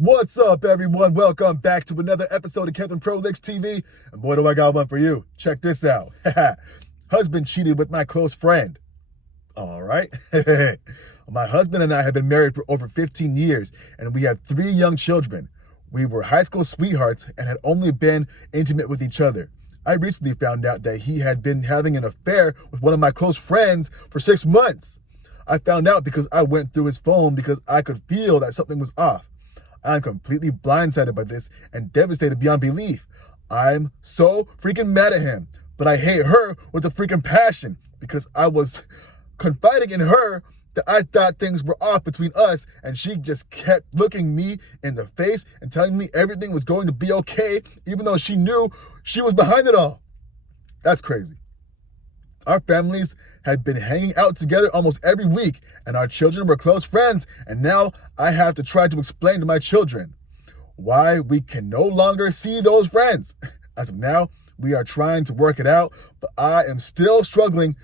What's up, everyone? Welcome back to another episode of Kevin Prolix TV. And boy, do I got one for you. Check this out. Husband cheated with my close friend. All right. My husband and I have been married for over 15 years, and we have 3 young children. We were high school sweethearts and had only been intimate with each other. I recently found out that he had been having an affair with one of my close friends for 6 months. I found out because I went through his phone because I could feel that something was off. I'm completely blindsided by this and devastated beyond belief. I'm so freaking mad at him, but I hate her with a freaking passion because I was confiding in her that I thought things were off between us, and she just kept looking me in the face and telling me everything was going to be okay, even though she knew she was behind it all. That's crazy. Our families had been hanging out together almost every week, and our children were close friends, and now I have to try to explain to my children why we can no longer see those friends. As of now, we are trying to work it out, but I am still struggling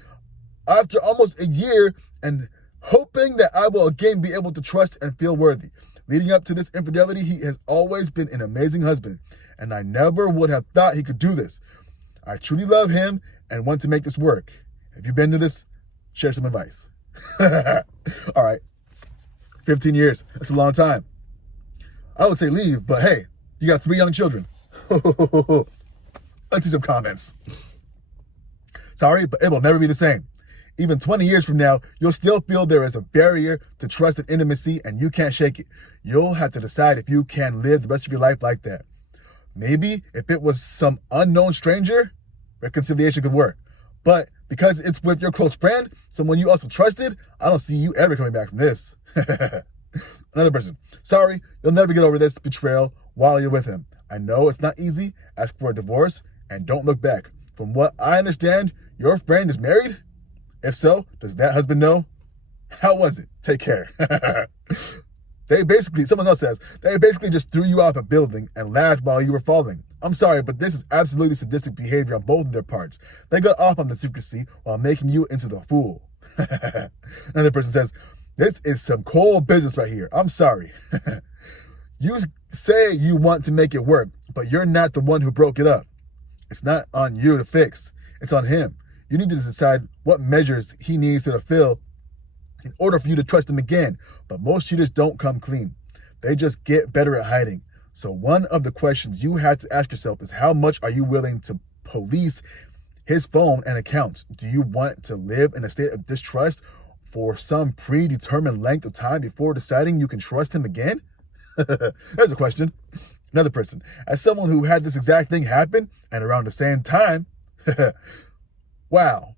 after almost a year and hoping that I will again be able to trust and feel worthy. Leading up to this infidelity, he has always been an amazing husband, and I never would have thought he could do this. I truly love him and want to make this work. Have you been to this? Share some advice. All right. 15 years. That's a long time. I would say leave, but hey, you got 3 young children. Let's see some comments. Sorry, but it will never be the same. Even 20 years from now, you'll still feel there is a barrier to trust and intimacy, and you can't shake it. You'll have to decide if you can live the rest of your life like that. Maybe if it was some unknown stranger, reconciliation could work. But because it's with your close friend, someone you also trusted, I don't see you ever coming back from this. Another person. Sorry, you'll never get over this betrayal while you're with him. I know it's not easy. Ask for a divorce and don't look back. From what I understand, your friend is married? If so, does that husband know? How was it? Take care. Someone else says, they basically just threw you off a building and laughed while you were falling. I'm sorry, but this is absolutely sadistic behavior on both of their parts. They got off on the secrecy while making you into the fool. Another person says, this is some cold business right here. I'm sorry. You say you want to make it work, but you're not the one who broke it up. It's not on you to fix. It's on him. You need to decide what measures he needs to fulfill in order for you to trust him again. But most cheaters don't come clean. They just get better at hiding. So one of the questions you have to ask yourself is, how much are you willing to police his phone and accounts? Do you want to live in a state of distrust for some predetermined length of time before deciding you can trust him again? There's a question. Another person. As someone who had this exact thing happen and around the same time, wow.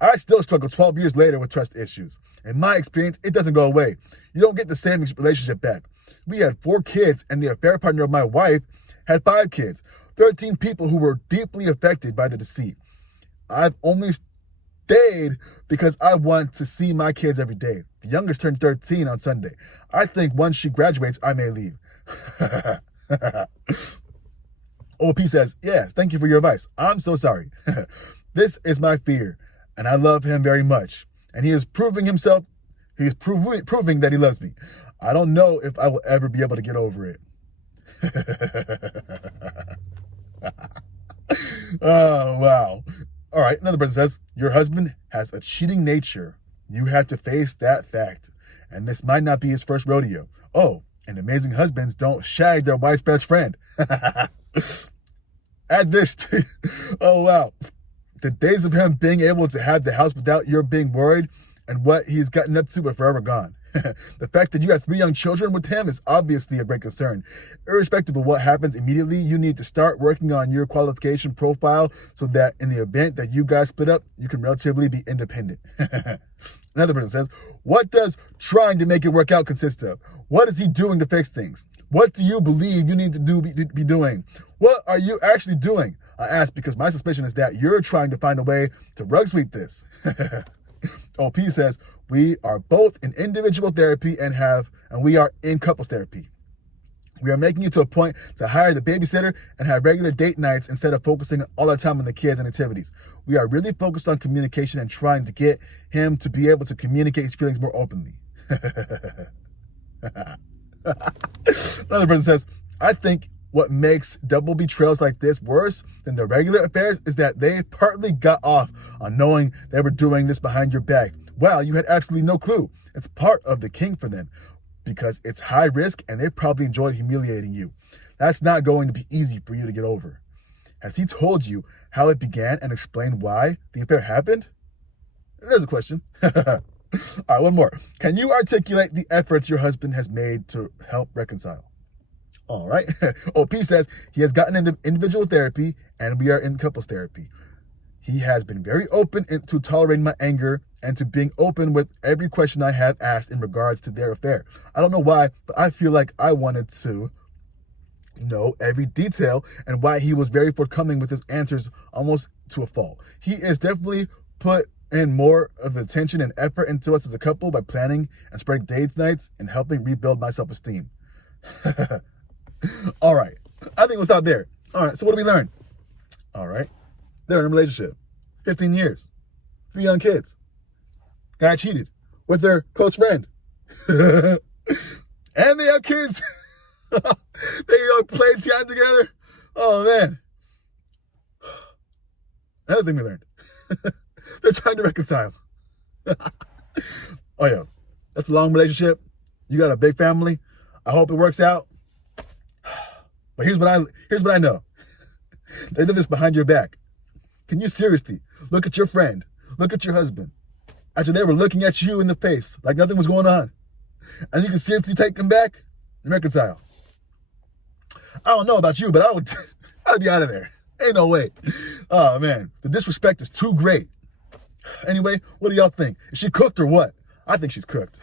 I still struggle 12 years later with trust issues. In my experience, it doesn't go away. You don't get the same relationship back. We had 4 kids, and the affair partner of my wife had 5 kids, 13 people who were deeply affected by the deceit. I've only stayed because I want to see my kids every day. The youngest turned 13 on Sunday. I think once she graduates, I may leave. OP says, yes, thank you for your advice. I'm so sorry. This is my fear, and I love him very much. And he is proving himself. He is proving that he loves me. I don't know if I will ever be able to get over it. Oh, wow. All right, another person says, your husband has a cheating nature. You have to face that fact. And this might not be his first rodeo. Oh, and amazing husbands don't shag their wife's best friend. Add this to, oh, wow. The days of him being able to have the house without your being worried and what he's gotten up to are forever gone. The fact that you have 3 young children with him is obviously a great concern. Irrespective of what happens immediately, you need to start working on your qualification profile so that in the event that you guys split up, you can relatively be independent. Another person says, what does trying to make it work out consist of? What is he doing to fix things? What do you believe you need to be doing? What are you actually doing? I ask because my suspicion is that you're trying to find a way to rug sweep this. OP says, we are both in individual therapy and we are in couples therapy. We are making it to a point to hire the babysitter and have regular date nights instead of focusing all our time on the kids and activities. We are really focused on communication and trying to get him to be able to communicate his feelings more openly. Another person says, I think what makes double betrayals like this worse than the regular affairs is that they partly got off on knowing they were doing this behind your back. Wow, you had absolutely no clue. It's part of the king for them because it's high risk and they probably enjoyed humiliating you. That's not going to be easy for you to get over. Has he told you how it began and explained why the affair happened? There's a question. All right, one more. Can you articulate the efforts your husband has made to help reconcile? All right. OP says he has gotten into individual therapy and we are in couples therapy. He has been very open to tolerating my anger and to being open with every question I have asked in regards to their affair. I don't know why, but I feel like I wanted to know every detail and why he was very forthcoming with his answers almost to a fault. He is definitely put in more of attention and effort into us as a couple by planning and spreading dates nights and helping rebuild my self-esteem. All right. I think we'll stop there. All right. So what do we learn? All right. They're in a relationship. 15 years. 3 young kids. Guy cheated with their close friend. And they have kids. They play time together. Oh, man. Another thing we learned. They're trying to reconcile. Oh, yeah. That's a long relationship. You got a big family. I hope it works out. But here's what I know. They did this behind your back. Can you seriously look at your friend, look at your husband, after they were looking at you in the face like nothing was going on, and you can seriously take them back and reconcile? I don't know about you, but I'd be out of there. Ain't no way. Oh, man. The disrespect is too great. Anyway, what do y'all think? Is she cooked or what? I think she's cooked.